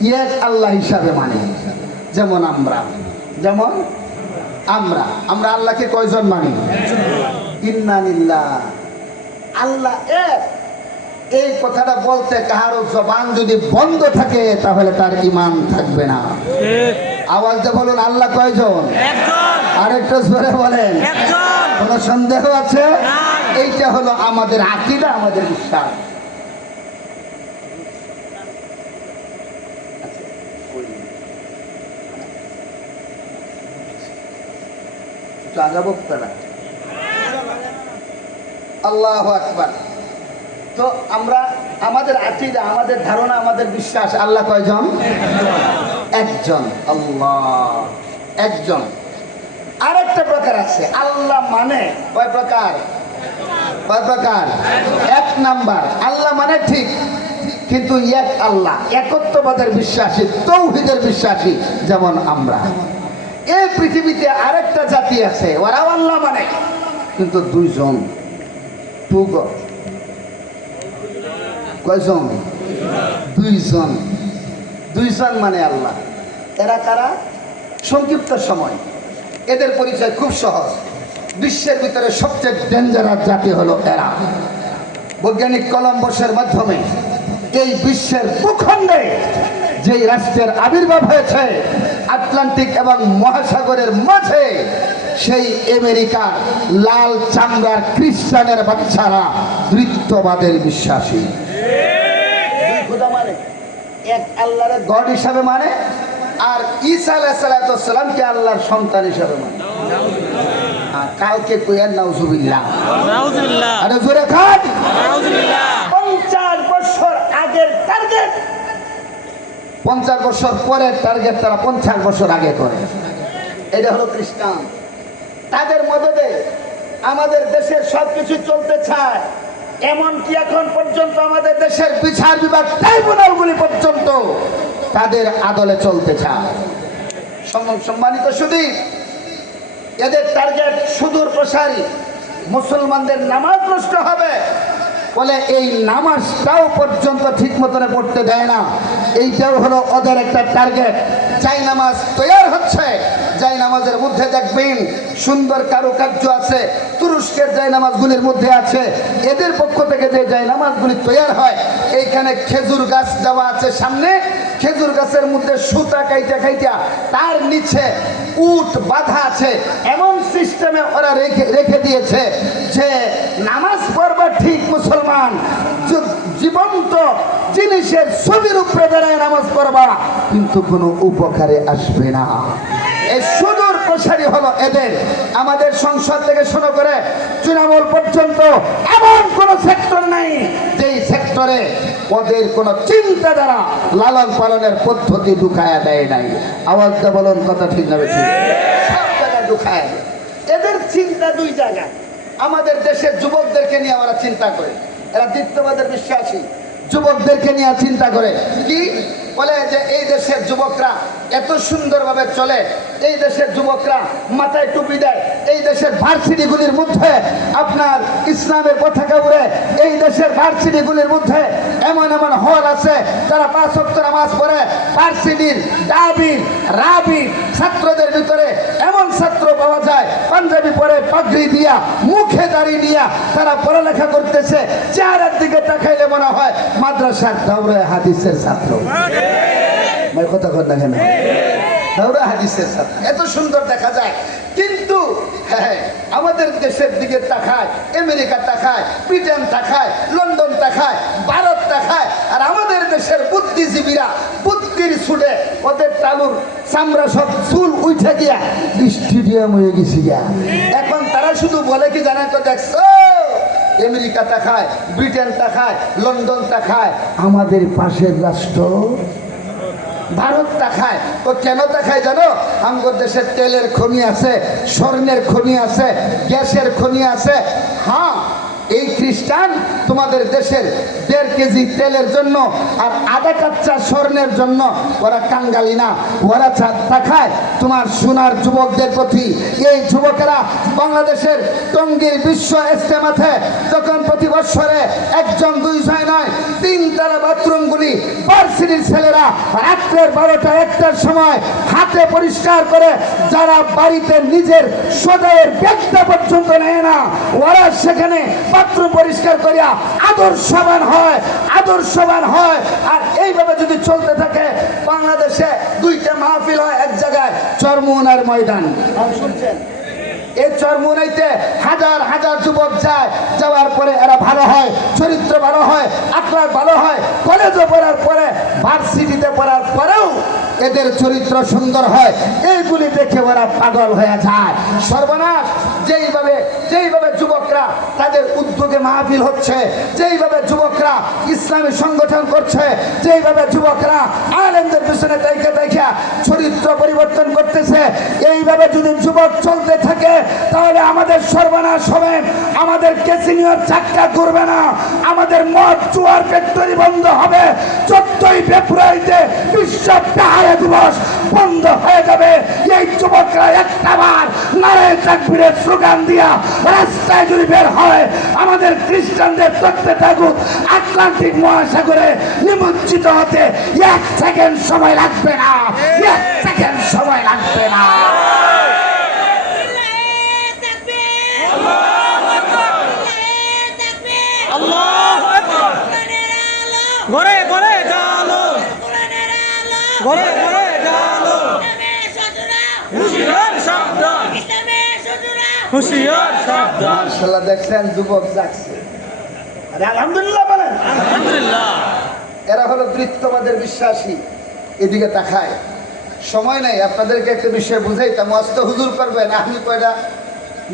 এক আল্লাহ হিসাবে মানে। যেমন আমরা। যেমন আমরা। আমরা আল্লাহকে কয়জন মানি? ইন্নানিল্লাহ আল্লাহ এক। এই কথাটা বলতে কাহারও জবান যদি বন্ধ থাকে তাহলে তার ইমান থাকবে না। আওয়াজ দিয়ে বলুন আল্লাহ কয়জন? আরেকটা জোরে বলেন। কোনো সন্দেহ আছে? এইটা হলো আমাদের আকিদা আমাদের বিশ্বাস। আগাবো তারা আল্লাহ আকবার। তো আমরা, আমাদের আকিদা, আমাদের ধারণা, আমাদের বিশ্বাস, আল্লাহ কয়জন? একজন। আল্লাহ। একজন। আরেকটা প্রকার আছে। আল্লাহ মানে কয় প্রকার? কয় প্রকার? এক নাম্বার। আল্লাহ মানে ঠিক, কিন্তু এক আল্লাহ। একত্ববাদের বিশ্বাসী, তৌহিদের বিশ্বাসী, যেমন আমরা। এই পৃথিবীতে আরেকটা জাতি আছে ওরাও আল্লাহ মানে। কিন্তু দুইজন, টু গড। কয়জন? দুইজন। দুইজন মানে আল্লাহ। এরা কারা? সংক্ষিপ্ত সময়। এদের পরিচয় খুব সহজ। বিশ্বের ভিতরে সবচেয়ে ডেঞ্জারাস জাতি হলো এরা। বৈজ্ঞানিক কলম্বসের মাধ্যমে এই বিশ্বের ভূখণ্ডে যেই রাষ্ট্রের আবির্ভাব হয়েছে আটলান্টিক এবং মহাসাগরের মাঝে সেই আমেরিকা লাল চামড়ার খ্রিস্টানের বাচ্চারা দ্বিত্ববাদের বিশ্বাসী। মানে? এক আল্লাহর গড হিসাবে মানে আর ঈসা আলাইসালামকে আল্লাহর সন্তান হিসাবে মানে। আর কালকে কইয়ার নাউজুবিল্লাহ। নাউজুবিল্লাহ। আরে জোরে খান নাউজুবিল্লাহ পঞ্চাশ বছর আগের টার্গেট পঞ্চাশ বছর পরের টার্গেট তারা পঞ্চাশ বছর আগে করে। এটা হলো খ্রিস্টান। তাদের মদদে আমাদের দেশের সব কিছু চলতে চায়। এমনকি এখন পর্যন্ত আমাদের দেশের বিচার বিভাগ ট্রাইব্যুনালগুলি পর্যন্ত তাদের আদলে চলতে চায়। সম্মানিত শুধু এদের টার্গেট সুদূর প্রসারী। মুসলমানদের নামাজ নষ্ট হবে। বলে এই নামাজটাও পর্যন্ত ঠিক মতনে পড়তে দেয় না। এইটাও হলো ওদের একটা টার্গেট যাই নামাজ তৈরি হচ্ছে, যাই নামাজের মধ্যে দেখবেন সুন্দর কারুকার্য আছে, তুরস্কের যাই নামাজগুলির মধ্যে আছে, এদের পক্ষ থেকে যে যাই নামাজগুলি তৈরি হয়, এইখানে খেজুর গাছ দেওয়া আছে সামনে খেজুর গাছের মধ্যে সুতা কাইটা কাইটা তার নিচে উট বাঁধা আছে। এমন সিস্টেমে ওরা রেখে রেখে দিয়েছে যে নামাজ পড়বা ঠিক মুসলমান জীবন্ত জিনিসের ছবির উপরে দাঁড়ায় নামাজ পড়বা, কিন্তু কোনো উপকারে আসবে না। এই সুদূর প্রসারী হলো এদের। আমাদের সংসদ থেকে শুরু করে তৃণমূল পর্যন্ত এমন কোন সেক্টর নাই। সেক্টরে ওদের কোন চিন্তা দ্বারা লালন পালনের পদ্ধতি ঢুকায়া দেয় নাই। আওয়াজটা বলুন, কথা ঠিক না বেশি এদের চিন্তা দুই জায়গায়। আমাদের দেশের যুবকদেরকে নিয়ে ওরা চিন্তা করে। এরা দ্বিতীয়বাদের বিশ্বাসী। যুবকদেরকে নিয়ে চিন্তা করে। কি? বলে যে এই দেশের যুবকরা এত সুন্দরভাবে চলে, এই দেশের যুবকরা মাথায় টুপি দেয়, এই দেশের ভার্সিটিগুলির মধ্যে আপনার ইসলামের পতাকা উড়ে এই দেশের ভার্সিটিগুলির মধ্যে এমন এমন হল আছে তারা পাঁচ সপ্তাহ নামাজ পড়ে ভার্সিটির ডাবির রাবির ছাত্রদের ভিতরে এমন ছাত্র পাওয়া যায়, পাঞ্জাবি পরে পাগড়ি দিয়া, মুখে দাড়ি দিয়া তারা পড়ালেখা করতেছে, চেহারার দিকে তাকাইলে মনে হয় মাদ্রাসার দাউরে হাদিসের ছাত্র। কথা কর কেন? দাউরা হাদিসের ছাত্র। এত সুন্দর দেখা যায় আমাদের দেশের দিকে তাকায়, আমেরিকা তাকায়, ব্রিটেন তাকায়, লন্ডন তাকায়, ভারত তাকায়, আর আমাদের দেশের বুদ্ধিজীবীরা বুদ্ধির ছুটে ওদের তালুর চামড়া সব চুল উঠে গিয়া স্টেডিয়াম হয়ে গেছি গিয়া। এখন তারা শুধু বলে কি জানেন তো, দেখছ? আমেরিকা তাকায়, ব্রিটেন তাকায়, লন্ডন তাকায়, আমাদের পাশের রাষ্ট্র ভারত তাকায় তো কেন তাকায় জানো? আমাদের দেশের তেলের খনি আছে, স্বর্ণের খনি আছে, গ্যাসের খনি আছে। হ্যাঁ এই খ্রিস্টান তোমাদের দেশের দেড় কেজি তেলের জন্য আর আধা কাচ্চা স্বর্ণের জন্য। ওরা কাঙ্গালি না। ওরা দেখায় তোমার সোনার যুবকদের প্রতি এই যুবকেরা বাংলাদেশের টঙ্গীর বিশ্ব ইস্তেমাতে যখন প্রতি বছরে একজন দুইজন নয় তিন তারা বাথরুমগুলি ভার্সিটির ছেলেরা রাত্রের বারোটা, একটার সময় হাতে পরিষ্কার করে যারা বাড়িতে নিজের সদায়ের ব্যাগটা পর্যন্ত নেয় না, ওরা সেখানে বাথরুম পরিষ্কার করিয়া আদর্শবান হয় আদর্শবান হয়। আর এইভাবে যদি চলতে থাকে, বাংলাদেশে দুইটা মাহফিল হয় এক জায়গায়, চরমুনার ময়দান। শুনছেন? এই চরমুনাইতে হাজার হাজার যুবক যায়। যাওয়ার পরে এরা ভালো হয়, চরিত্র ভালো হয় আখলার ভালো হয় কলেজে পড়ার পরে ভার্সিটিতে পড়ার পরেও এদের চরিত্র সুন্দর হয়, এইগুলি দেখে ওরা পাগল হয়ে যায়। সর্বনাশ, যেইভাবে যেইভাবে যুবকরা তাদের উদ্যোগে মাহফিল হচ্ছে, যেইভাবে যুবকরা ইসলামী সংগঠন করছে, যেইভাবে যুবকরা আলেমদের পিছনে দেখে দেখে চরিত্র পরিবর্তন করতেছে, এইভাবে যদি যুবক চলতে থাকে, তাহলে আমাদের সর্বনাশ হবে। আমাদের কেসিনিয়র চাক্কা করবে না। আমাদের মদ চুয়ার ফ্যাক্টরি বন্ধ হবে। চোদ্দই ফেব্রুয়ারিতে বিশ্ব পাহাড়ে দিবস বন্ধ হয়ে যাবে এই যুবকরা একটা বার নারায়ণ স্লোগান দিয়া রাস্তায় যদি বের হয় আমাদের খ্রিস্টানদের তত্ত্বে থাকুক আটলান্টিক মহাসাগরে নিমজ্জিত হতে এক সেকেন্ড সময় লাগবে না। এক সেকেন্ড সময় লাগবে না। ঘরে ঘরে জালো। ঘরে ঘরে জালো। সাবধান হুশিয়ার সাবধান। মার্শাল্লাহ দেখছেন যুবক যাচ্ছে। আরে আলহামদুলিল্লাহ বলেন। আলহামদুলিল্লাহ। এরা হলো বৃত্তবাদের বিশ্বাসী। এদিকে তাকায়। সময় নাই আপনাদেরকে একটা বিষয় বুঝাইতাম অস্ত হুজুর করবেন আমি কয়টা